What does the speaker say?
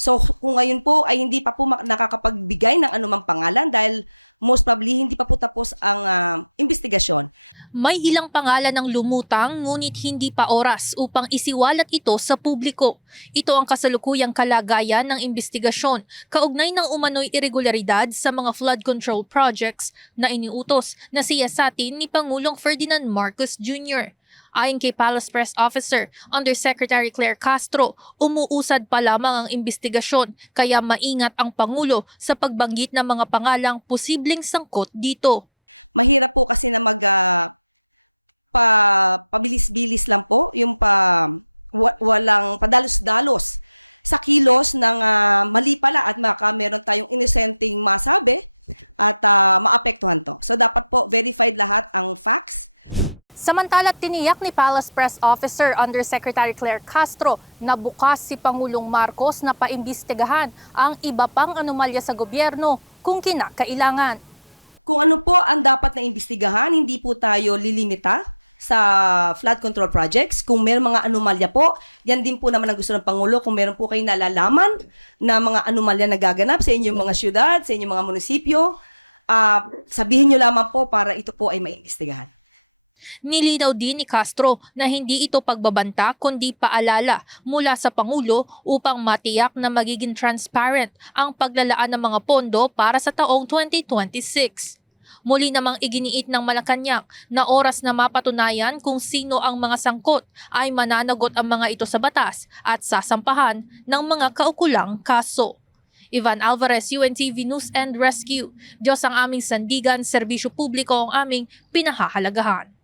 So kung ngayon po ay hindi pa po nakakapagbigay ng anumang pangalan dahil most probably hindi pa po tapos ang investigasyon. May ilang pangalan ng lumutang ngunit hindi pa oras upang isiwalat ito sa publiko. Ito ang kasalukuyang kalagayan ng investigasyon kaugnay ng umano'y irregularidad sa mga flood control projects na iniutos na siyasatin ni Pangulong Ferdinand Marcos Jr. Ayon kay Palace Press Officer Undersecretary Claire Castro, umuusad pa lamang ang investigasyon kaya maingat ang Pangulo sa pagbanggit ng mga pangalang posibleng sangkot dito. Mahirap po kasi na pabilis-bilis lang po, yung walang padalos-dalos sa kilos ng mali pala at meron tayong inosenteng masabi at maapektuhan to. So dapat po verified lahat ang facts. Samantala, tiniyak ni Palace Press Officer Undersecretary Claire Castro na bukas si Pangulong Marcos na paimbestigahan ang iba pang anomalya sa gobyerno kung kinakailangan. Kung ano po ang dapat na imbestigahan, hindi po tayo lilimita sa flood control projects. Kung may mga anomalya po, yan din po naman ang gusto ng Pangulo. Kung meron po kayo nalalaman na mga anomalya na gaganap sa inyong mga syudad, sa inyong mga munisipyo, sabihin nyo lamang po para ito po ay maimbestigahan. Nilinaw din ni Castro na hindi ito pagbabanta kundi paalala mula sa Pangulo upang matiyak na magiging transparent ang paglalaan ng mga pondo para sa taong 2026. Muli namang iginiit ng Malacanang na oras na mapatunayan kung sino ang mga sangkot ay mananagot ang mga ito sa batas at sasampahan ng mga kaukulang kaso. Ivan Alvarez, UNTV News and Rescue. Diyos ang aming sandigan, serbisyo publiko ang aming pinahahalagahan.